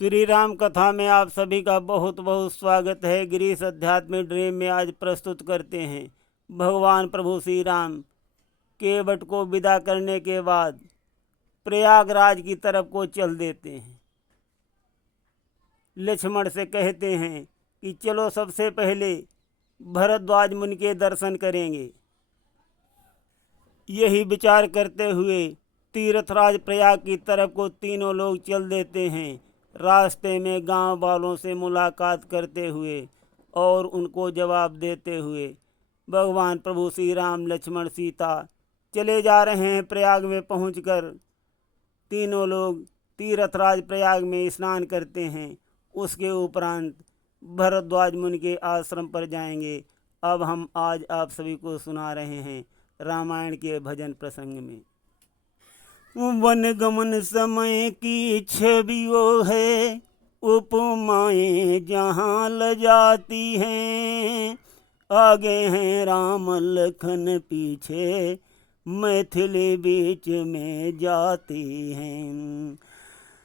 श्री राम कथा में आप सभी का बहुत बहुत स्वागत है। गिरीश अध्यात्मिक ड्रीम में आज प्रस्तुत करते हैं भगवान प्रभु श्री राम केवट को विदा करने के बाद प्रयागराज की तरफ को चल देते हैं। लक्ष्मण से कहते हैं कि चलो सबसे पहले भरद्वाज मुनि के दर्शन करेंगे। यही विचार करते हुए तीर्थराज प्रयाग की तरफ को तीनों लोग चल देते हैं। रास्ते में गांव वालों से मुलाकात करते हुए और उनको जवाब देते हुए भगवान प्रभु श्री राम लक्ष्मण सीता चले जा रहे हैं। प्रयाग में पहुंचकर तीनों लोग तीर्थराज प्रयाग में स्नान करते हैं। उसके उपरांत भरद्वाज मुनि के आश्रम पर जाएंगे। अब हम आज आप सभी को सुना रहे हैं रामायण के भजन प्रसंग में। वन गमन समय की छवि वो है, उपमाएं जहाँ ल जाती हैं। आगे हैं राम लखन, पीछे मैथिली बीच में जाती हैं।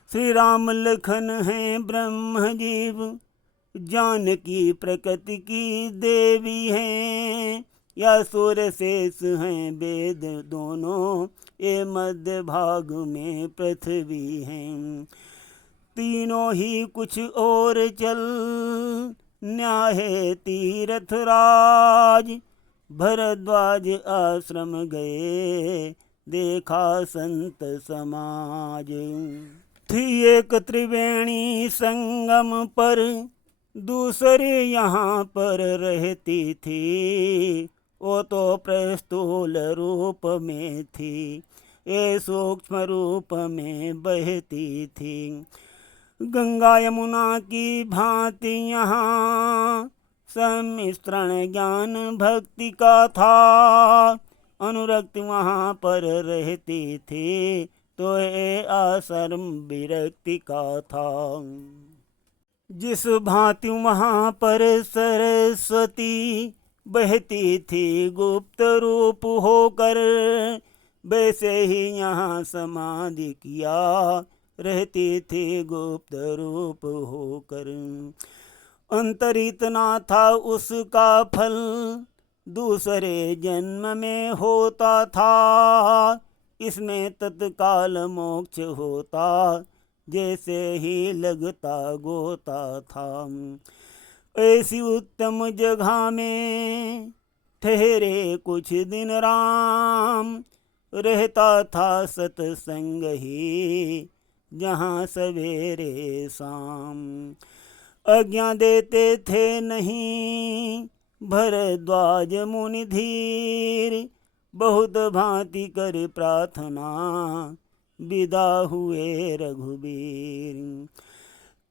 श्री राम लखन हैं ब्रह्म जीव, जानकी प्रकृति की देवी हैं। या सूर्य शेष हैं वेद दोनों, ये मध्य भाग में पृथ्वी हैं। तीनों ही कुछ और चल, न्याय तीर्थ राज। भरद्वाज आश्रम गए, देखा संत समाज। थी एक त्रिवेणी संगम पर, दूसरे यहाँ पर रहती थी। वो तो प्रस्तूल रूप में थी, ये सूक्ष्म रूप में बहती थी। गंगा यमुना की भांति यहाँ सम्मिश्रण ज्ञान भक्ति का था। अनुरक्त वहाँ पर रहती थी, तो ये आश्रम विरक्ति का था। जिस भांति वहाँ पर सरस्वती बहती थी गुप्त रूप होकर, वैसे ही यहाँ समाधि किया रहती थी गुप्त रूप होकर। अंतर इतना था उसका फल, दूसरे जन्म में होता था। इसमें तत्काल मोक्ष होता, जैसे ही लगता गोता था। ऐसी उत्तम जगह में ठहरे कुछ दिन राम, रहता था सत्संग ही जहाँ सवेरे शाम। आज्ञा देते थे नहीं भरद्वाज मुनि धीर, बहुत भांति कर प्रार्थना विदा हुए रघुबीर।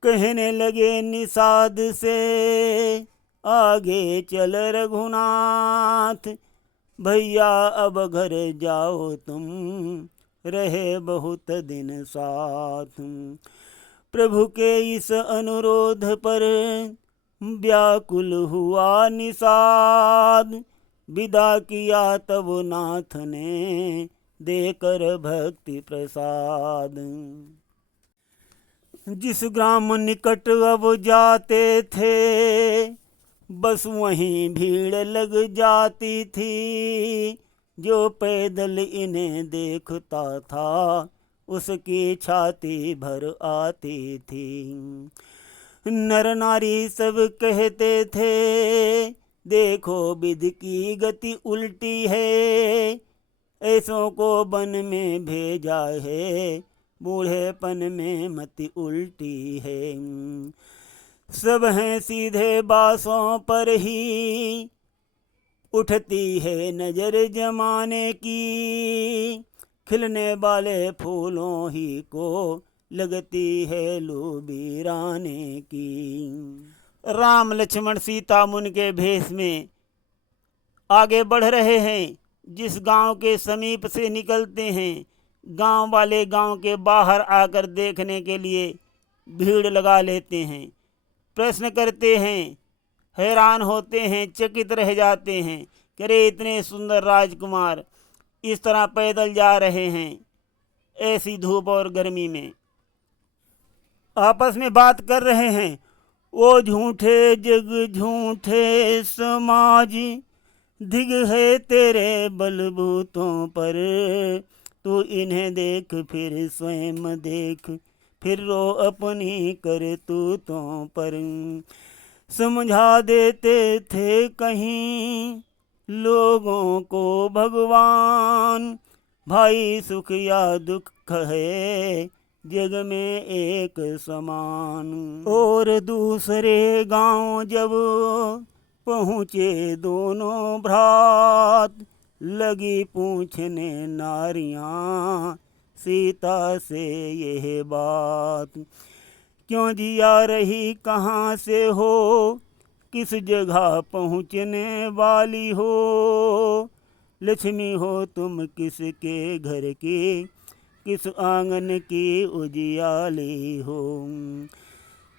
कहने लगे निषाद से, आगे चल रघुनाथ। भैया अब घर जाओ तुम, रहे बहुत दिन साथ। प्रभु के इस अनुरोध पर व्याकुल हुआ निषाद। विदा किया तब नाथ ने, देकर भक्ति प्रसाद। जिस ग्राम निकट अब जाते थे, बस वहीं भीड़ लग जाती थी। जो पैदल इन्हें देखता था, उसकी छाती भर आती थी। नर नारी सब कहते थे, देखो विधि की गति उल्टी है। ऐसों को वन में भेजा है, बूढ़ेपन में मति उल्टी है। सब हैं सीधे बासों पर ही, उठती है नजर जमाने की। खिलने वाले फूलों ही को लगती है लू वीराने की। राम लक्ष्मण सीता मुनि के भेष में आगे बढ़ रहे हैं। जिस गांव के समीप से निकलते हैं, गांव वाले गांव के बाहर आकर देखने के लिए भीड़ लगा लेते हैं। प्रश्न करते हैं, हैरान होते हैं, चकित रह जाते हैं कि अरे इतने सुंदर राजकुमार इस तरह पैदल जा रहे हैं ऐसी धूप और गर्मी में। आपस में बात कर रहे हैं। ओ झूठे जग झूठे समाज, धिग है तेरे बलबूतों पर। तू इन्हें देख फिर स्वयं देख, फिर रो अपनी करतूतों पर। समझा देते थे कहीं लोगों को भगवान, भाई सुख या दुख है जग में एक समान। और दूसरे गांव जब पहुँचे दोनों भ्रात, लगी पूछने नारियां सीता से यह बात। क्यों जिया रही कहाँ से हो, किस जगह पहुँचने वाली हो। लक्ष्मी हो तुम किसके घर की, किस आंगन की उजियाली हो।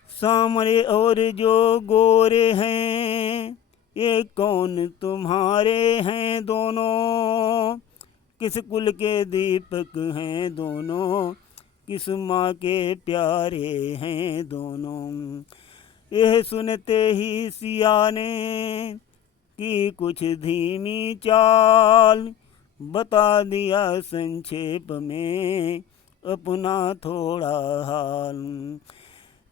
सामरे और जो गोरे हैं, ये कौन तुम्हारे हैं दोनों। किस कुल के दीपक हैं दोनों, किस माँ के प्यारे हैं दोनों। यह सुनते ही सिया ने की कुछ धीमी चाल, बता दिया संक्षेप में अपना थोड़ा हाल।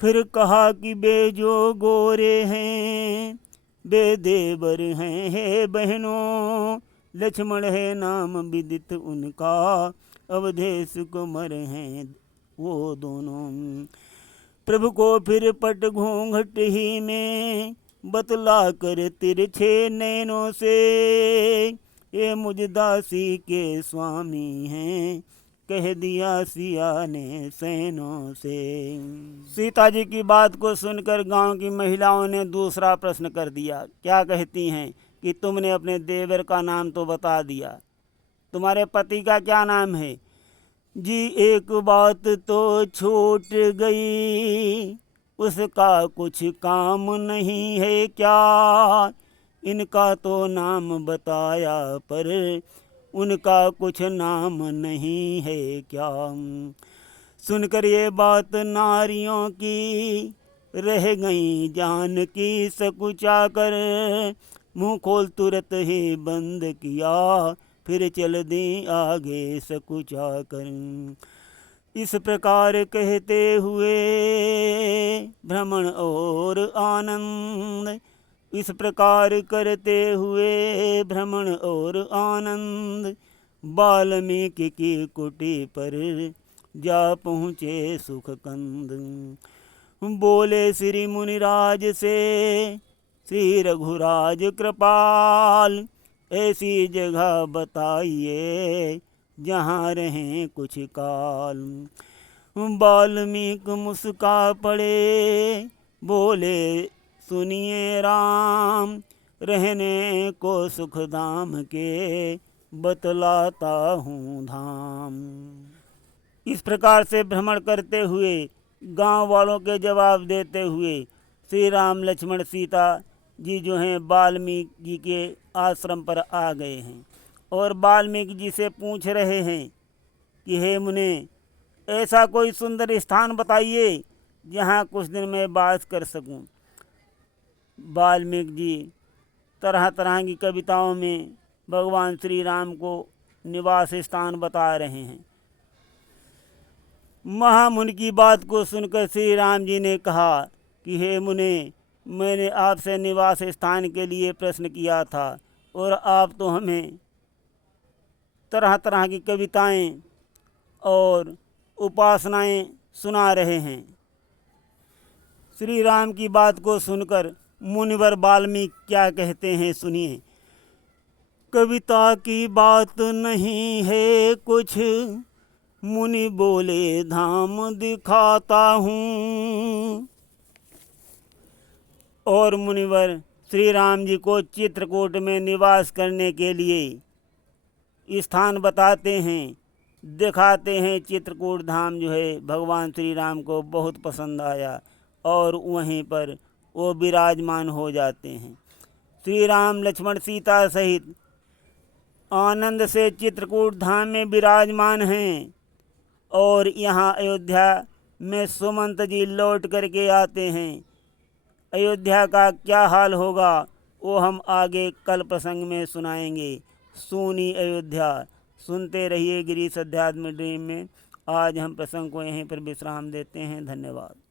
फिर कहा कि बे जो गोरे हैं, बे देवर हैं हे बहनों। लक्ष्मण है नाम विदित उनका, अवधेश कुंवर हैं वो दोनों। प्रभु को फिर पट घूंघट ही में बतला कर तिरछे नैनों से, ये मुझ दासी के स्वामी हैं, कह दिया सिया ने सैनों से। सीता जी की बात को सुनकर गांव की महिलाओं ने दूसरा प्रश्न कर दिया। क्या कहती हैं कि तुमने अपने देवर का नाम तो बता दिया, तुम्हारे पति का क्या नाम है। जी एक बात तो छूट गई, उसका कुछ काम नहीं है क्या। इनका तो नाम बताया पर उनका कुछ नाम नहीं है क्या। सुनकर ये बात नारियों की रह गई जान की सकुचा कर। मुंह खोल तुरंत ही बंद किया, फिर चल दी आगे सकुचा कर। इस प्रकार कहते हुए भ्रमण और आनंद, इस प्रकार करते हुए भ्रमण और आनंद, वाल्मीकि की कुटी पर जा पहुँचे सुखकंद। बोले श्री मुनिराज से श्री रघुराज कृपाल, ऐसी जगह बताइए जहाँ रहें कुछ काल। वाल्मीकि मुस्का पड़े बोले सुनिए राम, रहने को सुख धाम के बतलाता हूँ धाम। इस प्रकार से भ्रमण करते हुए गांव वालों के जवाब देते हुए श्री राम लक्ष्मण सीता जी जो हैं वाल्मीकि जी के आश्रम पर आ गए हैं और वाल्मीकि जी से पूछ रहे हैं कि हे मुने, ऐसा कोई सुंदर स्थान बताइए जहाँ कुछ दिन मैं वास कर सकूं। वाल्मीकि जी तरह तरह की कविताओं में भगवान श्री राम को निवास स्थान बता रहे हैं। महामुनि की बात को सुनकर श्री राम जी ने कहा कि हे मुने, मैंने आपसे निवास स्थान के लिए प्रश्न किया था और आप तो हमें तरह तरह की कविताएं और उपासनाएं सुना रहे हैं। श्री राम की बात को सुनकर मुनिवर वाल्मीकि क्या कहते हैं सुनिए। कविता की बात नहीं है कुछ, मुनि बोले धाम दिखाता हूँ। और मुनिवर श्री राम जी को चित्रकूट में निवास करने के लिए स्थान बताते हैं, दिखाते हैं। चित्रकूट धाम जो है भगवान श्री राम को बहुत पसंद आया और वहीं पर वो विराजमान हो जाते हैं। श्री राम लक्ष्मण सीता सहित आनंद से चित्रकूट धाम में विराजमान हैं और यहाँ अयोध्या में सुमंत जी लौट करके आते हैं। अयोध्या का क्या हाल होगा वो हम आगे कल प्रसंग में सुनाएंगे। सोनी अयोध्या सुनते रहिए गिरीश अध्यात्म ड्रीम में। आज हम प्रसंग को यहीं पर विश्राम देते हैं। धन्यवाद।